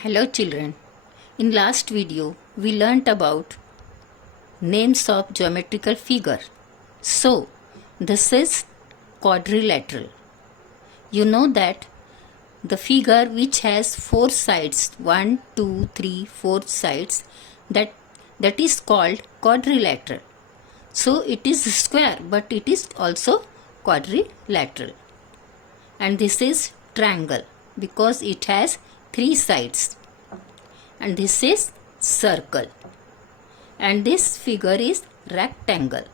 Hello children. In last video we learnt about names of geometrical figure. So this is quadrilateral. You know that the figure which has four sides, 1, 2, 3, 4 sides, that is called quadrilateral. So it is square but it is also quadrilateral. And this is triangle because it has three sides. And this is circle. And this figure is rectangle.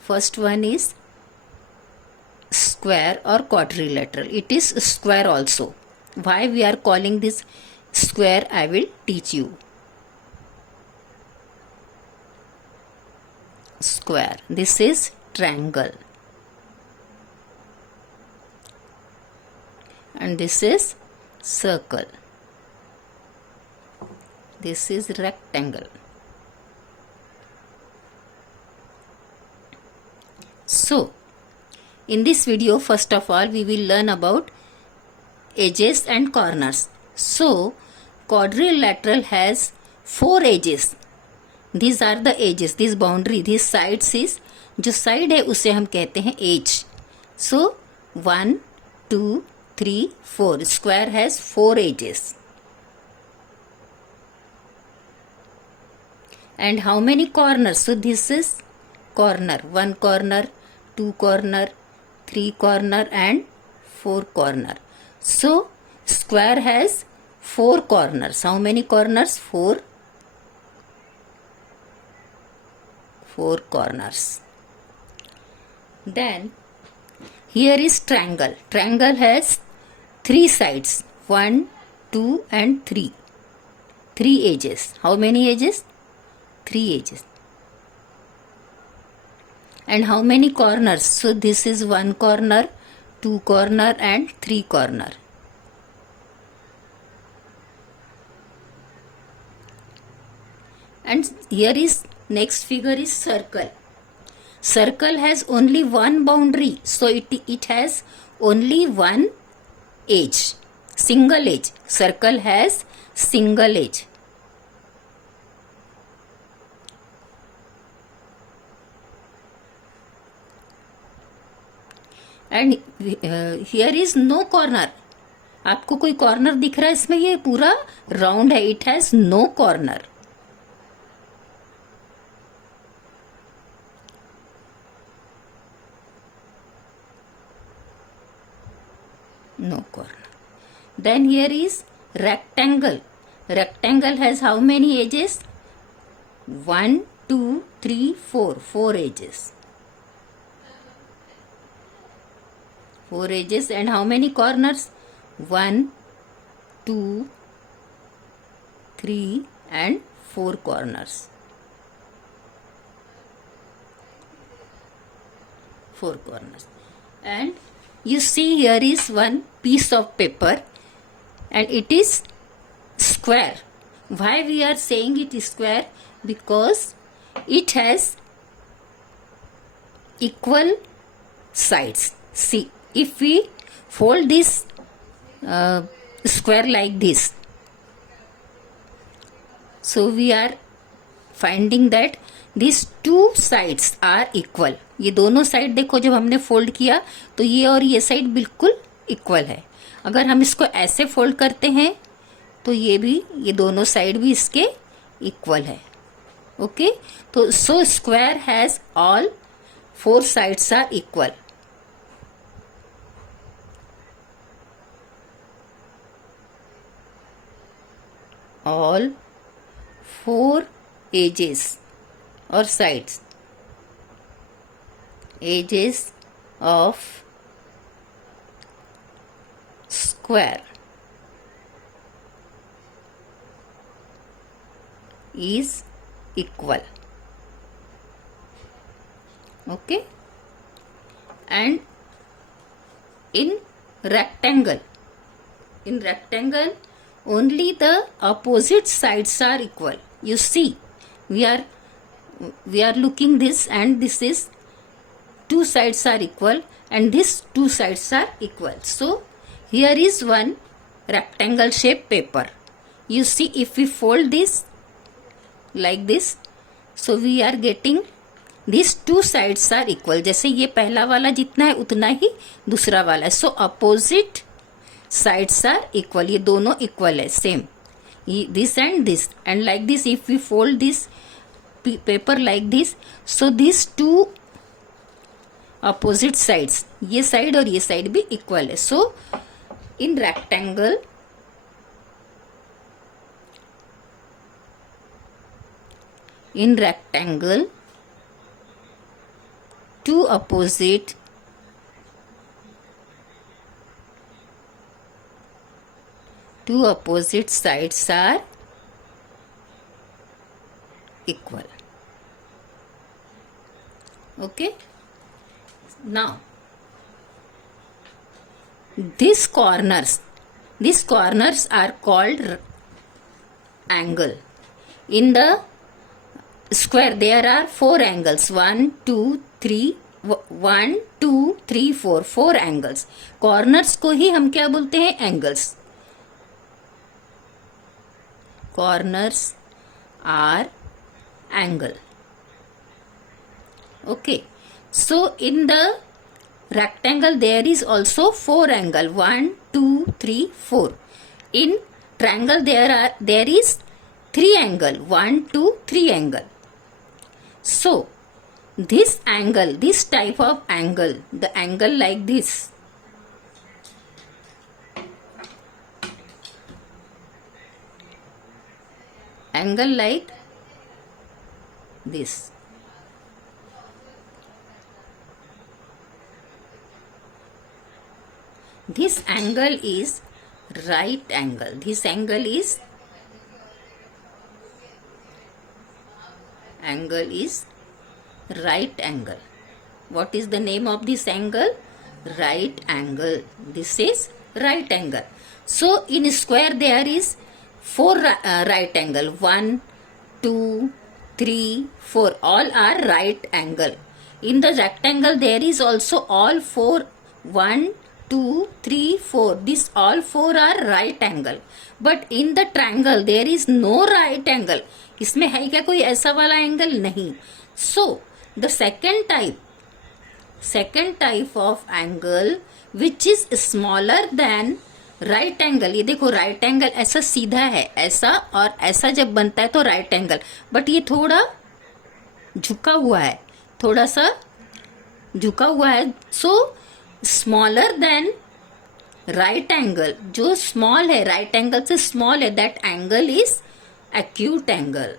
First one is square or quadrilateral. It is square also. Why we are calling this square, I will teach you. Square. This is triangle. And this is circle. This is rectangle. So, in this video, first of all, we will learn about edges and corners. So, quadrilateral has four edges. These are the edges, this boundary, this sides is, जो side है उसे हम कहते हैं edge. So, 1, 2, 3, 4. Square has four edges. And how many corners? So this is corner. 1 corner, 2 corner, 3 corner and 4 corner. So square has 4 corners. How many corners? 4. 4 corners. Then here is triangle. Triangle has 3 sides. 1, 2 and 3. 3 edges. How many edges? 3 edges. And how many corners? So this is 1 corner, 2 corner and 3 corner. And here is next figure is circle. Circle has only one boundary. So it has only one edge. Single edge. Circle has single edge. And here is no corner. आपको कोई corner दिख रहा है इसमें? ये पूरा राउंड है. It has no corner. No corner. Then here is rectangle. Rectangle has how many edges? 1, 2, 3, 4. 4 edges. 4 edges and how many corners? 1, 2, 3 and 4 corners. 4 corners. And you see here is one piece of paper and it is square. Why we are saying it is square? Because it has equal sides. See, if we fold this square like this, so we are finding that these two sides are equal. ये दोनों side देखो, जब हमने fold किया तो ये और ये साइड बिल्कुल इक्वल है. अगर हम इसको ऐसे फोल्ड करते हैं तो ये दोनों साइड भी इसके इक्वल है. ओके, तो so square has all 4 sides are equal. All 4 edges or sides, edges of square is equal. Okay, and in rectangle only the opposite sides are equal. You see, we are looking this and this is 2 sides are equal and this 2 sides are equal. So here is one rectangle shape paper You see, if we fold this like this, so we are getting these two sides are equal. जैसे ये पहला वाला जितना है उतना ही दूसरा वाला है. So opposite sides are equal. ये दोनों equal है, same. This and this, and like this, if we fold this paper like this, so these two opposite sides, ये side और ये side भी equal है. So in rectangle, two opposite sides are equal. Okay, now these corners are called angle. In the square there are four angles, 1 2 3 1 2 3 4 4 angles. corners को ही हम क्या बोलते हैं? angles. corners are angle. Okay, so in the rectangle there is also four angle, 1 2 3 4. In triangle there is three angle, 1 2 3 angle. So this angle, this type of angle, the angle like this, angle like this, this angle is right angle. This angle is right angle. What is the name of this angle? Right angle. This is right angle. So in square there is four right angle, 1 2 3 4, all are right angle. In the rectangle there is also all four, 1 2 3 4, these all four are right angle. But in the triangle there is no right angle. इसमें है क्या कोई ऐसा वाला angle? नहीं. So the second type of angle which is smaller than right angle, ये देखो right angle ऐसा सीधा है, ऐसा और ऐसा जब बनता है तो राइट एंगल, बट ये थोड़ा झुका हुआ है, थोड़ा सा झुका हुआ है. सो स्मॉलर देन राइट एंगल, जो स्मॉल है राइट एंगल से स्मॉल है, that angle is acute angle.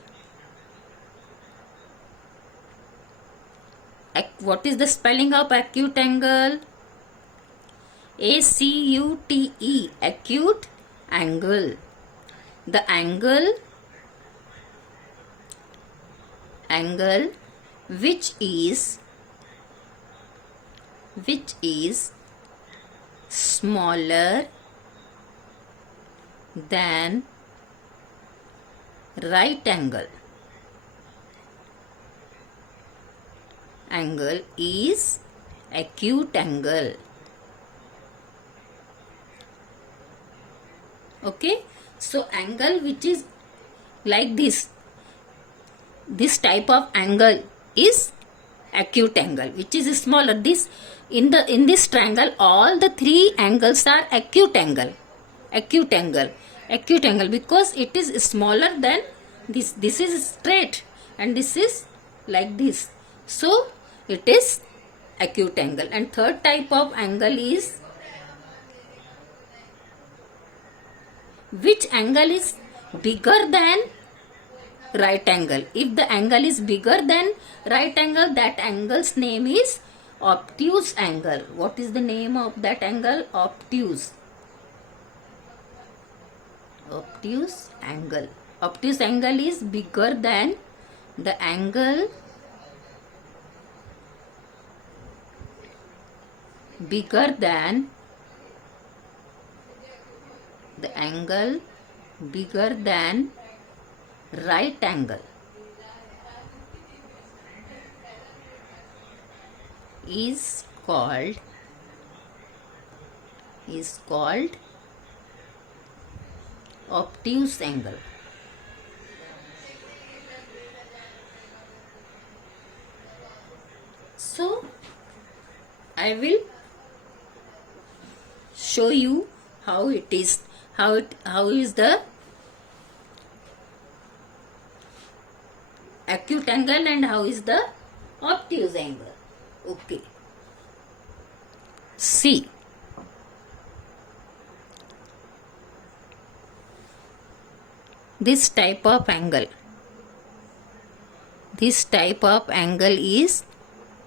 What is the spelling of acute angle? ACUTE, acute angle. The angle which is smaller than right angle is acute angle. Okay, so angle which is like this type of angle is acute angle, which is smaller. This in this triangle all the three angles are acute angle, because it is smaller than this. This is straight and this is like this, so it is acute angle. And third type of angle is which angle is bigger than right angle. If the angle is bigger than right angle, that angle's name is obtuse angle. What is the name of that angle? Obtuse angle. Obtuse angle is bigger than the angle bigger than right angle is called obtuse angle. So I will show you how it is, how is the acute angle and how is the obtuse angle. Okay. See, this type of angle is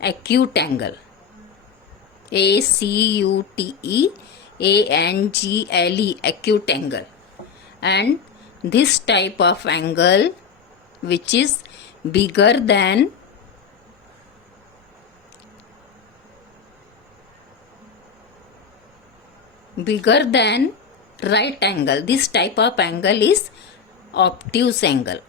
acute angle. ACUTE ANGLE, acute angle. And this type of angle which is bigger than right angle, this type of angle is obtuse angle.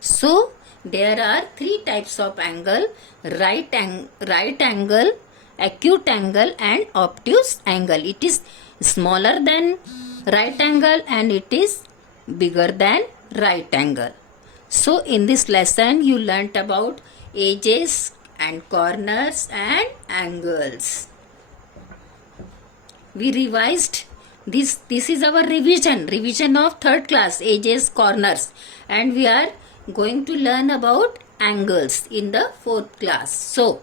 So there are three types of angle: right angle, acute angle and obtuse angle. It is smaller than right angle and it is bigger than right angle. So in this lesson you learnt about edges and corners and angles. We revised this is our revision of third class, edges, corners, and we are going to learn about angles in the fourth class. So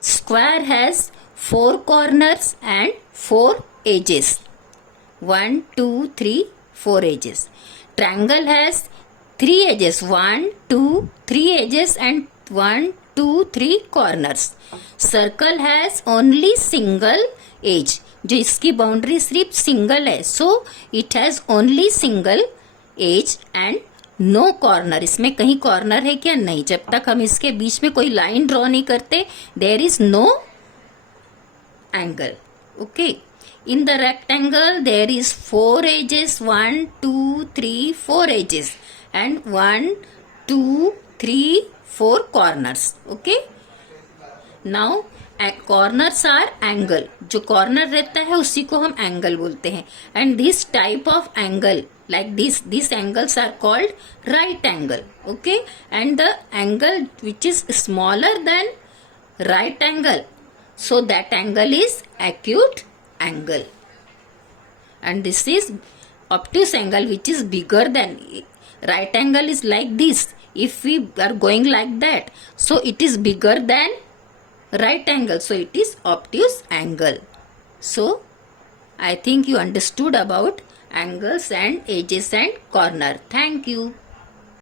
square has 4 corners and 4 edges. 1, 2, 3, 4 edges. Triangle has 3 edges. 1, 2, 3 edges and 1, 2, 3 corners. Circle has only single edge. जो इसकी boundary सिर्फ single है, so it has only single edge and no corner. इसमें कहीं corner है क्या? नहीं. जब तक हम इसके बीच में कोई लाइन ड्रॉ नहीं करते, there is no angle. Okay. In the rectangle there is 4 edges, 1, 2, 3, 4 edges and 1, 2, 3, 4 corners. Okay. Now corners are angle. जो corner रहता है उसी को हम angle बोलते हैं. And this type of angle like these angles are called right angle. Okay. And the angle which is smaller than right angle, so that angle is acute angle. And this is obtuse angle which is bigger than right angle is like this. If we are going like that, so it is bigger than right angle, so it is obtuse angle. So I think you understood about angles and edges and corner. Thank you.